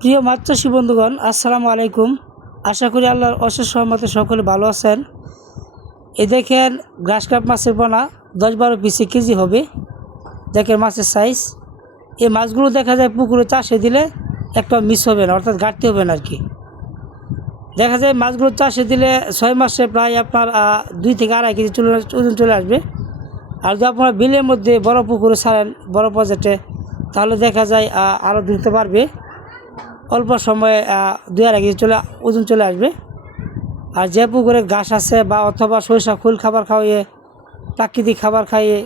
প্রিয় মাছ চাষী বন্ধুগণ, আসসালামু আলাইকুম। আশা করি আল্লাহর অশেষ রহমতে সকলে ভালো আছেন। এই দেখেন গ্রাস কাপ মাছের পোনা 10-12 পিসে কেজি হবে। দেখেন মাছের সাইজ। এই মাছগুলো দেখা যায় পুকুরে চাষে দিলে একটা মিস হবে না, অর্থাৎ ঘাটতি হবে না আর কি। দেখা যায় মাছগুলো চাষে দিলে 6 মাসে প্রায় আপনার 2 থেকে 2.5 কেজি ওজন চলে আসবে। আর যদি আপনারা বিলের মধ্যে বড় পুকুরে ছাড়েন, বড় প্রজেক্টে, তাহলে দেখা যায় আরও দ্রুত বাড়বে। অল্প সময়ে 2-2.5 কেজি ওজন চলে আসবে। আর যে পুকুরে ঘাস আছে বা অথবা সরিষা খোল খাবার খাওয়িয়ে, প্রাকৃতিক খাবার খাইয়ে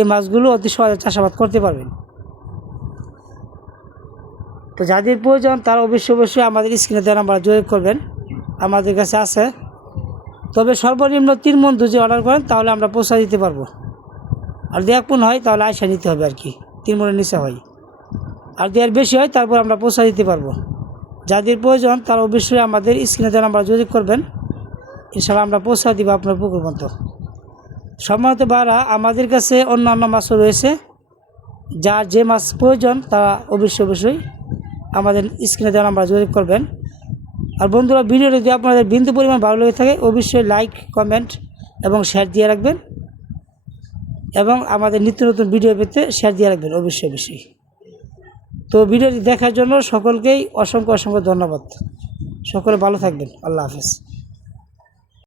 এই মাছগুলো অতি সহজে চাষাবাদ করতে পারবেন। তো যাদের প্রয়োজন তারা অবশ্যই আমাদের স্ক্রিনে দেওয়া নাম্বার যোগাযোগ করবেন, আমাদের কাছে আছে। তবে সর্বনিম্ন 3 মণ যদি অর্ডার করেন তাহলে আমরা পৌঁছা দিতে পারবো। আর 1 মণ হয় তাহলে আয়সা নিতে হবে আর কি, 3 মণের নিচে হয়। আর 2 বেশি হয় তারপর আমরা পৌঁছা দিতে পারবো। যাদের প্রয়োজন তারা অবশ্যই আমাদের স্ক্রিনে দেওয়া নাম্বার যোগাযোগ করবেন, ইনশাআল্লাহ আমরা পৌঁছা দিব আপনার পুকুর পর্যন্ত। সম্মানিত ভাইরা, আমাদের কাছে অন্যান্য মাছও রয়েছে। যার যে মাছ প্রয়োজন তারা অবশ্যই আমাদের স্ক্রিনে দেওয়া নাম্বার যোগাযোগ করবেন। আর বন্ধুরা, ভিডিও যদি আপনাদের বিন্দু পরিমাণ ভালো লেগে থাকে অবশ্যই লাইক, কমেন্ট এবং শেয়ার দিয়ে রাখবেন, এবং আমাদের নিত্য নতুন ভিডিও পেতে শেয়ার দিয়ে রাখবেন অবশ্যই। তো ভিডিওটি দেখার জন্য সকলকেই অসংখ্য ধন্যবাদ। সকলে ভালো থাকবেন। আল্লাহ হাফেজ।